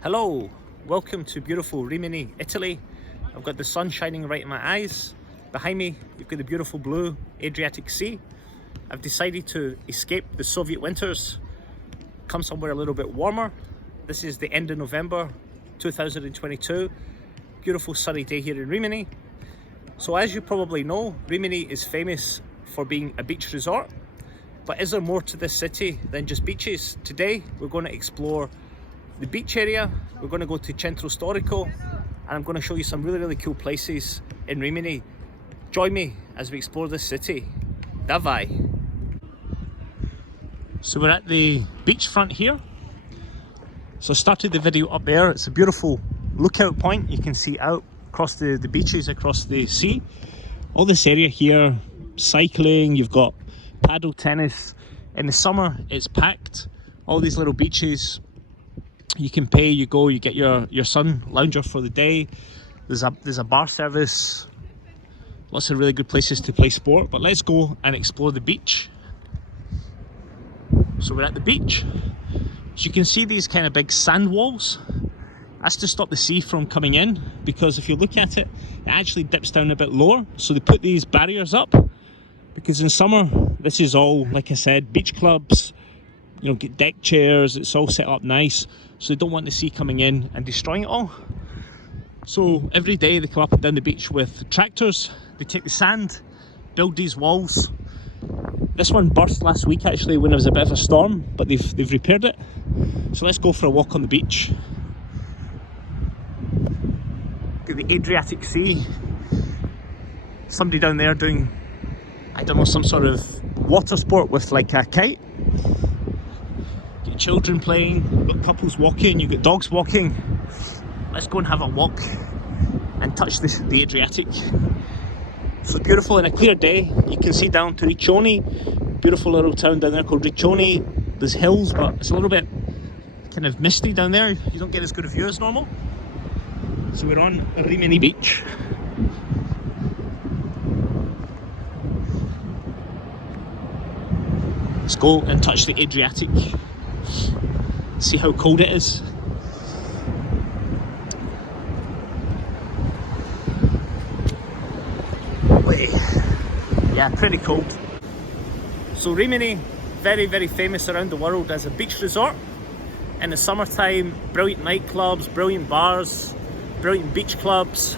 Hello, welcome to beautiful Rimini, Italy. I've got the sun shining right in my eyes. Behind me, you've got the beautiful blue Adriatic Sea. I've decided to escape the Soviet winters, come somewhere a little bit warmer. This is the end of November 2022. Beautiful sunny day here in Rimini. So as you probably know, Rimini is famous for being a beach resort. But is there more to this city than just beaches? Today, we're going to explore the beach area. We're going to go to Centro Storico and I'm going to show you some really cool places in Rimini. Join me as we explore this city. Dawaj! So we're at the beachfront here. So I started the video up there. It's a beautiful lookout point. You can see out across the beaches, across the sea. All this area here, cycling, you've got paddle tennis. In the summer it's packed. All these little beaches, you can pay, you go, you get your sun lounger for the day. There's a bar service, lots of really good places to play sport. But let's go and explore the beach. So we're at the beach. So you can see these kind of big sand walls. That's to stop the sea from coming in, because if you look at it, it actually dips down a bit lower. So they put these barriers up because in summer this is all, like I said, beach clubs, you know, get deck chairs, it's all set up nice. So they don't want the sea coming in and destroying it all. So every day they come up and down the beach with tractors. They take the sand, build these walls. This one burst last week actually when there was a bit of a storm, but they've repaired it. So let's go for a walk on the beach. Look at the Adriatic Sea. Somebody down there doing, I don't know, some sort of water sport with like a kite. Children playing, you've got couples walking, you've got dogs walking. Let's go and have a walk and touch the Adriatic. So it's beautiful. In a clear day you can see down to Riccione, beautiful little town down there called Riccione. There's hills, but it's a little bit kind of misty down there. You don't get as good a view as normal. So we're on Rimini Beach. Let's go and touch the Adriatic. See how cold it is. Yeah, pretty cold. So Rimini, very famous around the world as a beach resort. In the summertime, brilliant nightclubs, brilliant bars, brilliant beach clubs,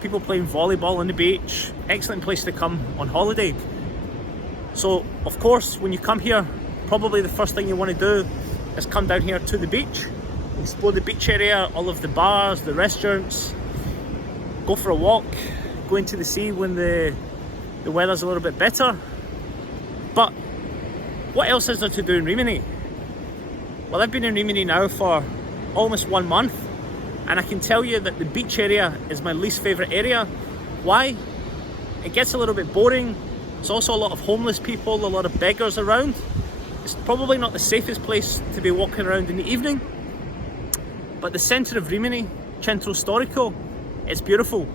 people playing volleyball on the beach. Excellent place to come on holiday. So of course, when you come here, probably the first thing you want to do is come down here to the beach, explore the beach area, all of the bars, the restaurants, go for a walk, go into the sea when the weather's a little bit better. But what else is there to do in Rimini? Well, I've been in Rimini now for almost 1 month, and I can tell you that the beach area is my least favourite area. Why? It gets a little bit boring. There's also a lot of homeless people, a lot of beggars around. It's probably not the safest place to be walking around in the evening, but the centre of Rimini, Centro Storico, it's beautiful.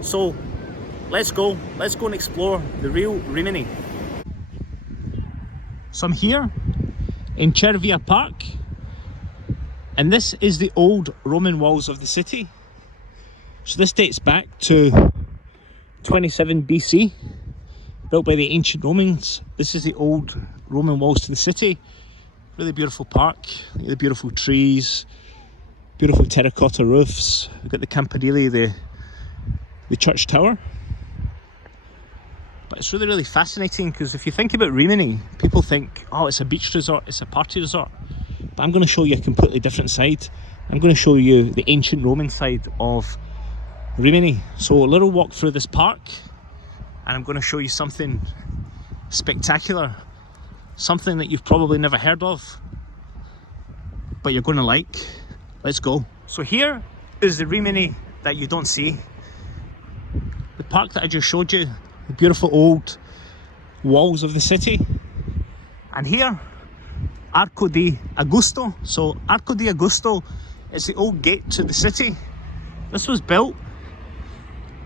So let's go and explore the real Rimini. So I'm here in Cervia Park, and this is the old Roman walls of the city. So this dates back to 27 BC. Built by the ancient Romans. This is the old Roman walls to the city. Really beautiful park. Look at the beautiful trees, beautiful terracotta roofs. We've got the Campanile, the church tower. But it's really fascinating, because if you think about Rimini, people think, oh, it's a beach resort, it's a party resort. But I'm going to show you a completely different side. I'm going to show you the ancient Roman side of Rimini. So a little walk through this park, and I'm going to show you something spectacular, something that you've probably never heard of, but you're going to like. Let's go. So here is the Rimini that you don't see. The park that I just showed you, the beautiful old walls of the city. And here, Arco di Augusto. So Arco di Augusto is the old gate to the city. This was built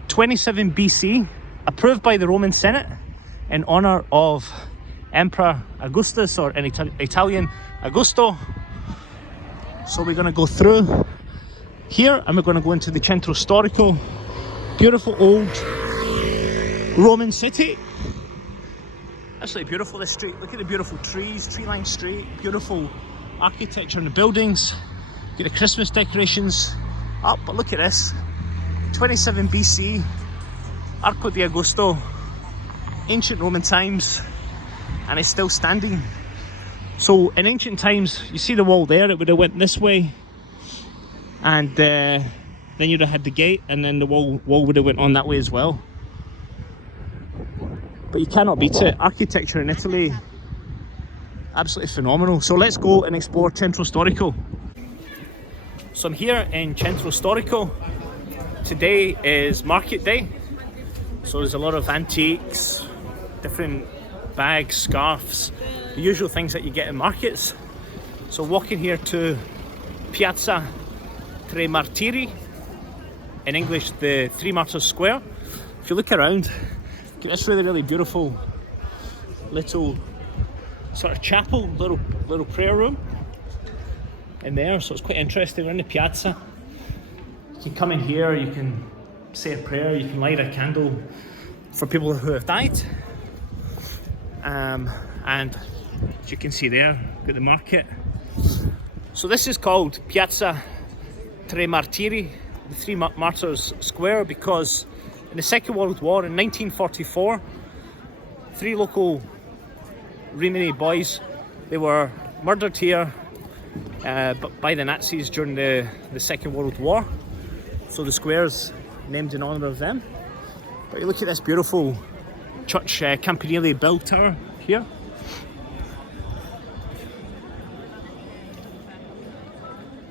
27 BC, approved by the Roman Senate in honour of Emperor Augustus, or in Italian Augusto. So we're going to go through here and we're going to go into the Centro Storico. Beautiful old Roman city. Absolutely beautiful, this street. Look at the beautiful trees, tree-lined street, beautiful architecture in the buildings. Get the Christmas decorations up, but look at this. 27 BC, Arco di Agosto, ancient Roman times, and it's still standing. So in ancient times, you see the wall there, it would have went this way, and then you'd have had the gate, and then the wall would have went on that way as well. But you cannot beat it. Architecture in Italy, absolutely phenomenal. So let's go and explore Centro Storico. So I'm here in Centro Storico. Today is market day. So there's a lot of antiques, different bags, scarves, the usual things that you get in markets. So walking here to Piazza Tre Martiri, in English the Three Martyrs Square. If you look around, get this really beautiful little sort of chapel, little prayer room in there. So it's quite interesting. We're in the piazza. You can come in here, you can say a prayer, you can light a candle for people who have died. And as you can see there, got the market. So this is called Piazza Tre Martiri, the Three Martyrs Square, because in the Second World War in 1944, 3 local Rimini boys, they were murdered here by the Nazis during the Second World War. So the square's named in honour of them. But you look at this beautiful church Campanile bell tower here.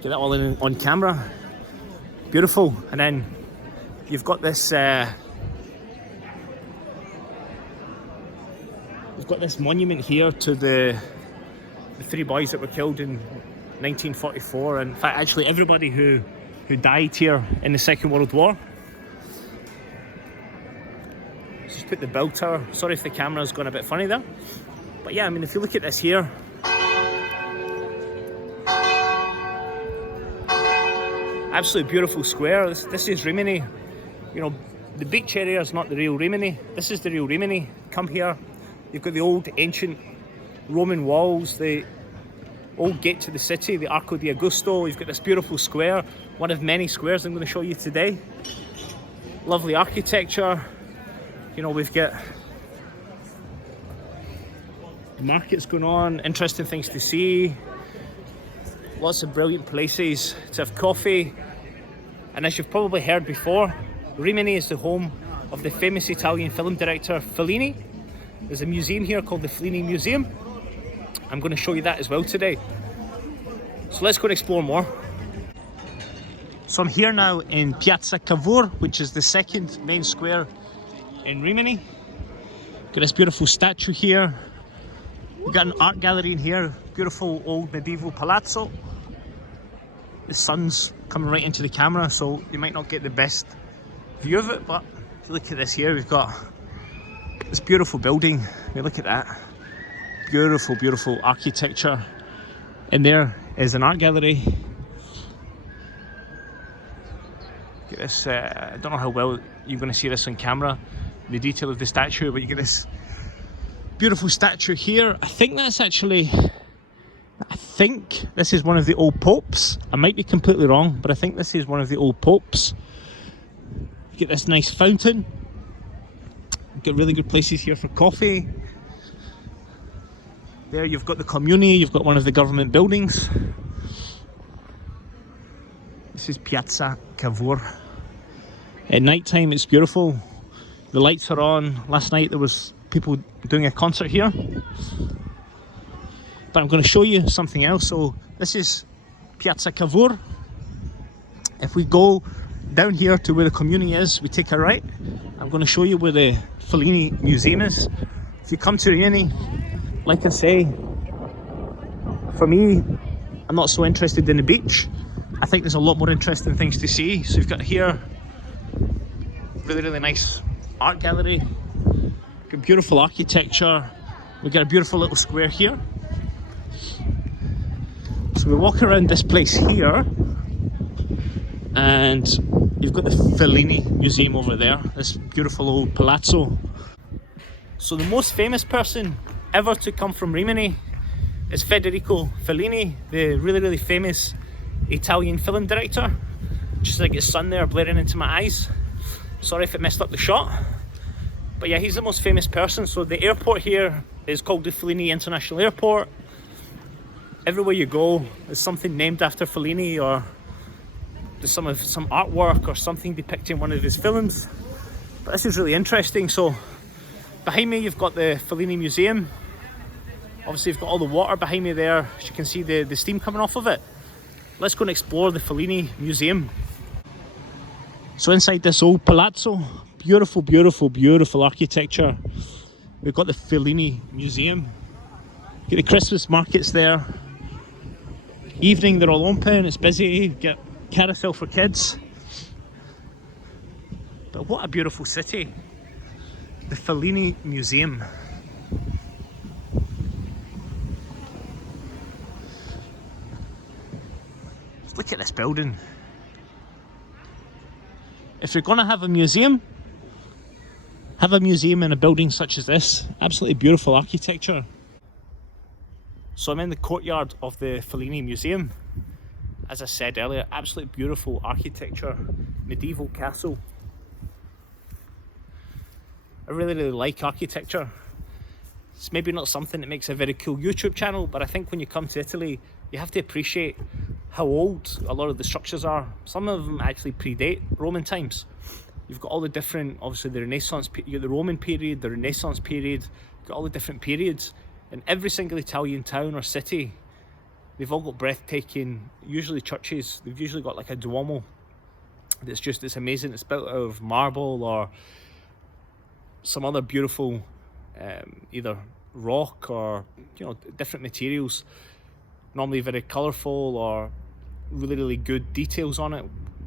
Get that all in on camera. Beautiful. And then you've got this monument here to the 3 boys that were killed in 1944. And in fact, actually everybody who died here in the Second World War. Just put the bell tower. Sorry if the camera's gone a bit funny there. But yeah, I mean, if you look at this here, absolutely beautiful square. This is Rimini. You know, the beach area is not the real Rimini. This is the real Rimini. Come here. You've got the old ancient Roman walls, the old gate to the city, the Arco di Agosto. You've got this beautiful square, one of many squares I'm going to show you today. Lovely architecture. You know, we've got the markets going on, interesting things to see. Lots of brilliant places to have coffee. And as you've probably heard before, Rimini is the home of the famous Italian film director Fellini. There's a museum here called the Fellini Museum. I'm going to show you that as well today. So let's go and explore more. So I'm here now in Piazza Cavour, which is the second main square in Rimini. Got this beautiful statue here. We've got an art gallery in here, beautiful old medieval palazzo. The sun's coming right into the camera, so you might not get the best view of it, but if you look at this here, we've got this beautiful building. I mean, look at that. Beautiful architecture. And there is an art gallery. Get this, I don't know how well you're going to see this on camera, the detail of the statue, but you get this beautiful statue here. I think this is one of the old popes. I might be completely wrong, but I think this is one of the old popes. You get this nice fountain. You've got really good places here for coffee. There you've got the Comuni, you've got one of the government buildings. This is Piazza Cavour. At night time it's beautiful. The lights are on. Last night there was people doing a concert here. But I'm going to show you something else. So this is Piazza Cavour. If we go down here to where the Comuni is, we take a right. I'm going to show you where the Fellini Museum is. If you come to Rimini, like I say, for me, I'm not so interested in the beach. I think there's a lot more interesting things to see. So we've got here really nice art gallery, got beautiful architecture. We've got a beautiful little square here. So we walk around this place here, and you've got the Fellini Museum over there, this beautiful old palazzo. So the most famous person ever to come from Rimini is Federico Fellini, the really famous Italian film director. Just like his son there blaring into my eyes. Sorry if it messed up the shot. But yeah, he's the most famous person. So the airport here is called the Fellini International Airport. Everywhere you go, there's something named after Fellini, or there's some artwork or something depicting one of his films. But this is really interesting. So behind me you've got the Fellini Museum. Obviously you've got all the water behind me there. As you can see the steam coming off of it. Let's go and explore the Fellini Museum. So inside this old palazzo, beautiful architecture. We've got the Fellini Museum. Get the Christmas markets there. Evening they're all open, it's busy, get carousel for kids. But what a beautiful city. The Fellini Museum. Look at this building. If you're going to have a museum in a building such as this. Absolutely beautiful architecture. So I'm in the courtyard of the Fellini Museum. As I said earlier, absolutely beautiful architecture, medieval castle. I really like architecture. It's maybe not something that makes a very cool YouTube channel, but I think when you come to Italy, you have to appreciate how old a lot of the structures are. Some of them actually predate Roman times. You've got all the different, obviously the Renaissance, you got the Roman period, the Renaissance period, you've got all the different periods. In every single Italian town or city, they've all got breathtaking, usually churches. They've usually got like a Duomo it's amazing. It's built out of marble or some other beautiful either rock or different materials, normally very colourful or really good details on it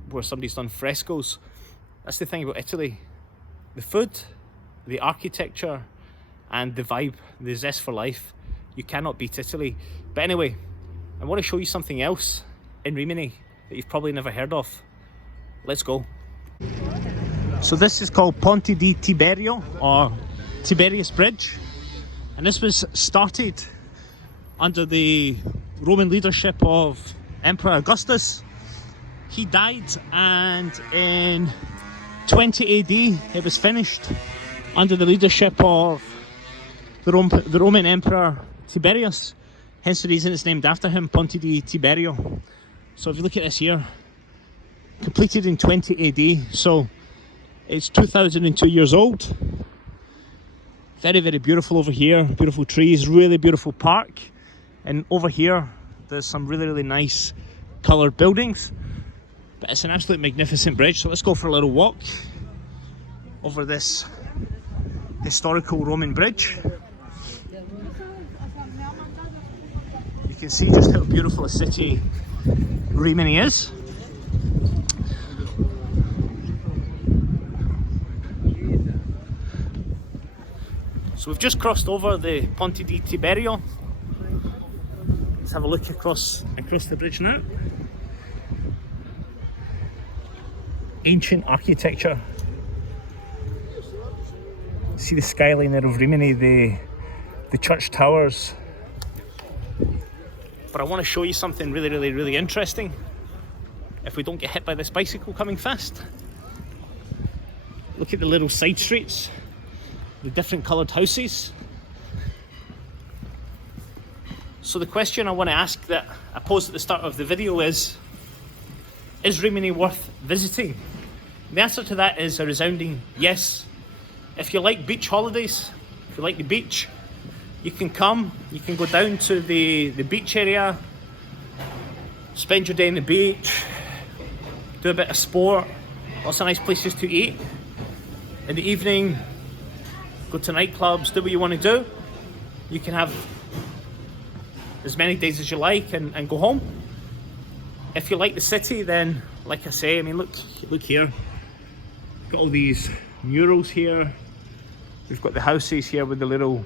where somebody's done frescoes. That's the thing about Italy. The food, the architecture and the vibe, the zest for life. You cannot beat Italy. But anyway, I want to show you something else in Rimini that you've probably never heard of. Let's go. So this is called Ponte di Tiberio, or Tiberius Bridge, and this was started under the Roman leadership of Emperor Augustus. He died, and in 20 AD it was finished under the leadership of the Roman Emperor Tiberius, hence the reason it's named after him, Ponte di Tiberio. So if you look at this here, completed in 20 AD, so it's 2002 years old. Very beautiful over here, beautiful trees, really beautiful park. And over here there's some really nice coloured buildings, but it's an absolute magnificent bridge. So let's go for a little walk over this historical Roman bridge. You can see just how beautiful a city Rimini is. So we've just crossed over the Ponte di Tiberio. Let's have a look across the bridge now. Ancient architecture. See the skyline there of Rimini, the church towers. But I want to show you something really interesting. If we don't get hit by this bicycle coming fast. Look at the little side streets, the different coloured houses. So the question I want to ask that I posed at the start of the video is Rimini worth visiting? The answer to that is a resounding yes. If you like beach holidays, if you like the beach, you can come, you can go down to the beach area, spend your day on the beach, do a bit of sport, lots of nice places to eat. In the evening, go to nightclubs, do what you want to do. You can have as many days as you like and go home. If you like the city, then like I say, I mean look here. Got all these murals here. We've got the houses here with the little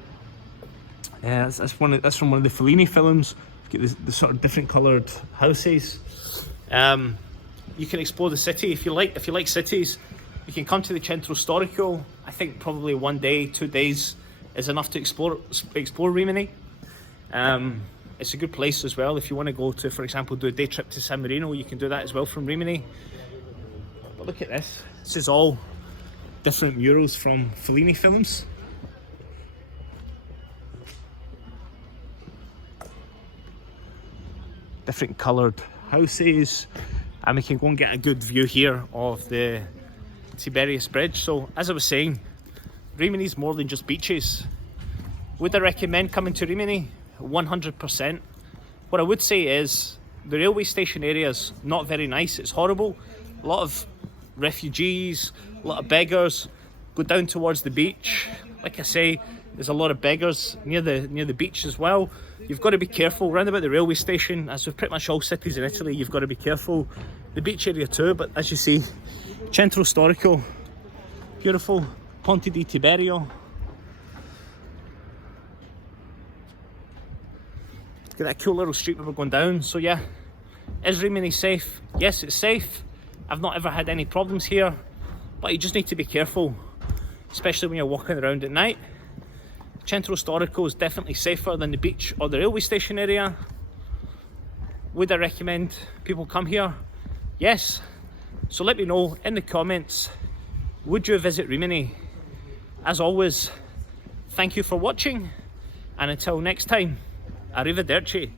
that's from one of the Fellini films. Get the sort of different coloured houses. You can explore the city if you like. If you like cities, you can come to the Centro Storico. I think probably 1 day, 2 days is enough to explore Rimini. It's a good place as well if you want to go to, for example, do a day trip to San Marino. You can do that as well from Rimini. But look at this. This is all different murals from Fellini films. Different coloured houses, and we can go and get a good view here of the Tiberius bridge. So as I was saying, Rimini is more than just beaches. Would I recommend coming to Rimini? 100%. What I would say is the railway station area is not very nice. It's horrible. A lot of refugees, a lot of beggars. Go down towards the beach. Like I say, there's a lot of beggars near the beach as well. You've got to be careful round about the railway station, as with pretty much all cities in Italy. You've got to be careful. The beach area too, but as you see, Centro Storico, beautiful. Ponte di Tiberio. Got that cool little street where we're going down. So yeah, is Rimini safe? Yes, it's safe. I've not ever had any problems here, but you just need to be careful, especially when you're walking around at night. Centro Storico is definitely safer than the beach or the railway station area. Would I recommend people come here? Yes. So let me know in the comments, would you visit Rimini? As always, thank you for watching, and until next time, arrivederci.